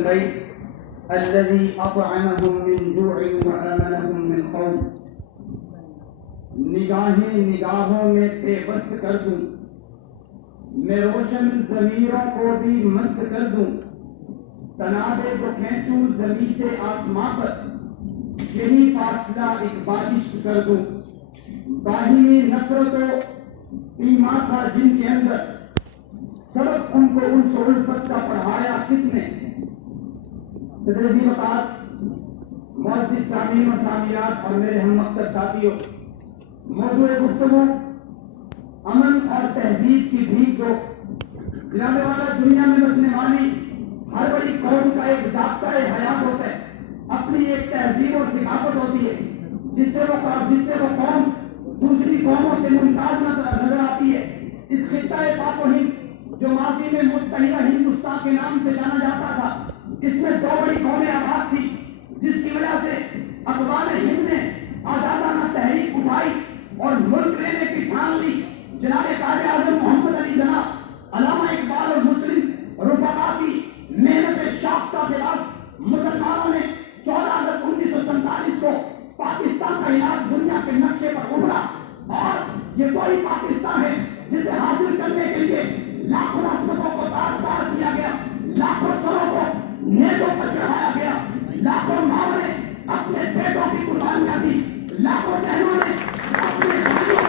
البيت الذي أطعمهم من جوع وآمنهم من خوف. نگاہیں نگاہوں میں بے بس کر دوں، میں روشن ضمیروں کو بھی مست کر دوں. تنابے کو کھینچوں زمین سے آسماں پر، یہی فاصلہ ایک بارش کر دوں. باہمی نفرت و ایمان تھا جن کے اندر، سبق ان کو ان سے الفت کا پڑھایا کس نے؟ صدر جی وقات، معزز سامعین و سامعات اور میرے ہم مکتب ساتھیوں، موضوع گفتگو امن اور تہذیب کی بھیک دو. جناب والا، دنیا میں بسنے والی ہر بڑی قوم کا ایک ضابطہ حیات ہوتا ہے، اپنی ایک تہذیب اور ثقافت ہوتی ہے جس سے وہ قوم دوسری قوموں سے ممتاز نظر آتی ہے. اس خطہ پاک و ہند جو ماضی میں متحدہ ہندوستان کے نام سے جانا جاتا تھا، اس میں دو بڑی قومیں آباد تھی، جس کی وجہ سے اقوام ہند نے آزادانہ تحریک اٹھائی اور ملک لینے کی ٹھان لی. جناب قائد اعظم محمد علی جناح، علامہ اقبال اور مسلم رفقا کی محنت شافتہ کے بعد مسلمانوں نے 14 اگست 1947 کو پاکستان کا علاج دنیا کے نقشے پر ابھرا. اور یہ کوئی پاکستان ہے جسے حاصل کرنے کے لیے لاکھوں عظمتوں کو تار کیا گیا، لاکھوں سروں کو نیزوں پر چڑھایا گیا، لاکھوں ماؤں نے اپنے بیٹوں کی قربانیاں دی، لاکھوں بہنوں نے اپنے بھائیوں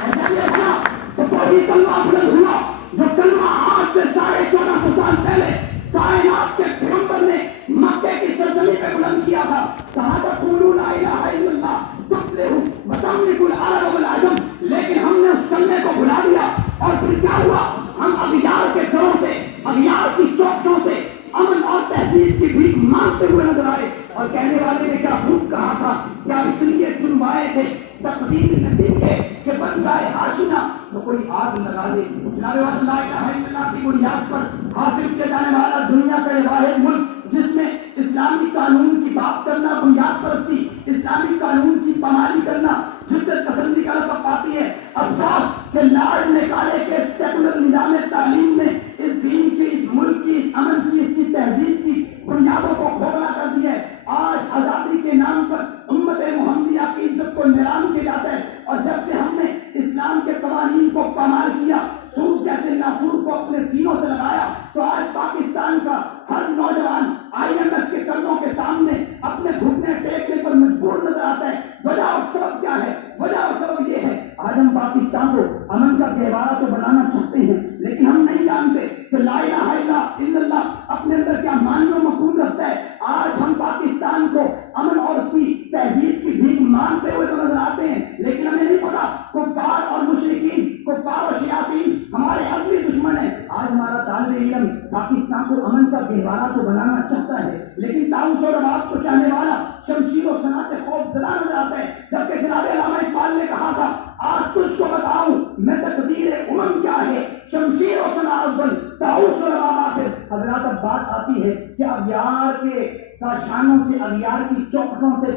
اور جب یہ ہوا تو کوئی کلمہ بلند ہوا، جو کلمہ آج سے 1450 سال پہلے کائنات کے پیغمبر نے مکے کی سرزمین پہ بلند کیا تھا. کہا تھا قولوا لا الہ الا اللہ تفلحوا وتملكوا العرب والعجم. لیکن ہم نے اس کلمے کو بھلا دیا اور پھر کیا ہوا؟ ہم اغیار کے گھروں سے، اغیار کی چوکھٹوں سے امن اور تہذیب کی بھیک مانگتے ہوئے نظر آئے. اور کہنے والے نے کیا خوب کہا تھا، کیا اس لیے چنوائے تھے تقدیر میں دن کے کہ بن جائے آشنا تو کوئی آگ لگا دے. جناب والا، لا الہ الا اللہ کی بنیاد پر حاصل کیا جانے والا دنیا کا یہ واحد ملک جس میں اسلامی قانون کی بات کرنا بنیاد پرستی، اسلامی قانون کی پامالی کرنا شدت پسندی کا لقب پاتی ہے. افسوس کہ لارڈ نکالے کے سیکولر نظام تعلیم میں اس دین کی، اس ملک کی، اس امن کی، اس کی تہذیب کی بنیادوں کو کھوکھلا کر دیا ہے. آج آزادی کے نام پر امت محمدیہ کی عزت کو نیلام کیا جاتا ہے. اور جب سے ہم نے اسلام کے قوانین کو پامال کیا، سود جیسے ناسور کو اپنے سینوں سے لگایا، تو آج پاکستان کا ہر نوجوان IMF کے قرضوں کے سامنے اپنے گھٹنے ٹیکنے پر مجبور نظر آتا ہے. وجہ اور سبب کیا ہے؟ وجہ اور سبب یہ ہے، آج ہم پاکستان کو امن کا گہوارہ تو بنانا چاہتے ہیں، لیکن ہم نہیں جانتے کہ لا الہ الا اللہ اپنے اندر کیا معنی و مفہوم رکھتا ہے. آج ہم پاکستان کو امن اور اس کی تہذیب کی بھیک مانگتے ہوئے تو نظر آتے ہیں، لیکن ہمیں نہیں پتا کفار اور مشرکین، کفار و شیاطین ہمارے اصلی دشمن ہیں. آج ہمارا طالب علم پاکستان کو امن کا گہوارہ تو بنانا چاہتا ہے، لیکن تاؤس و رباط کو چاہنے والا شمشیر و سنا سے خوف زدہ نظر آتا ہے. جبکہ جناب علامہ اقبال نے کہا تھا، آج تجھ کو بتاؤں میں تقدیر امم کیا ہے، شمشیر و سنا اول تاؤس و رباط آخر. حضرات اب بات آتی ہے کہ اغیار کے کاشانوں سے، اغیار کی چوکھٹوں سے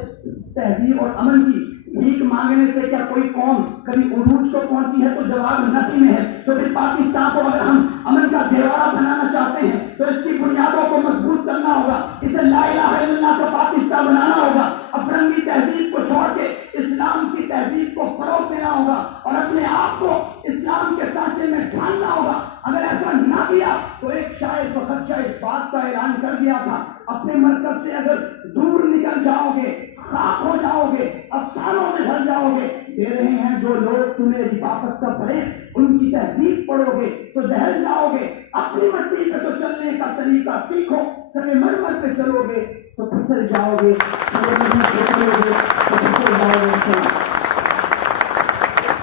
تہذیب اور امن کی بھیک مانگنے سے کیا کوئی قوم کبھی عروج کو پہنچی ہے؟ تو جواب نفی میں ہے. تو پھر پاکستان کو اگر ہم امن کا گہوارہ بنانا چاہتے ہیں تو اس کی بنیادوں کو مضبوط کرنا ہوگا، اسے لا الہ الا اللہ کا پاکستان بنانا ہوگا، افرنگی تہذیب کو چھوڑ کے اسلام کی تہذیب کو فروغ دینا ہوگا اور اپنے آپ کو اسلام کے سانچے میں ڈھالنا ہوگا. اگر ایسا نہ کیا تو ایک شاعر وقت شاہ اس بات کا اعلان کر دیا تھا، اپنے مرکز سے اگر دور نکل جاؤ گے خاک ہو جاؤ گے، افسانوں میں ڈھل جاؤ گے. دے رہے ہیں جو لوگ تمہیں رفاقت کا پڑھے، ان کی تہذیب پڑھو گے تو دہل جاؤ گے. اپنی مٹی پہ تو چلنے کا طریقہ سیکھو، سنگ مرمر پہ چلو گے تو پھسل جاؤ گے.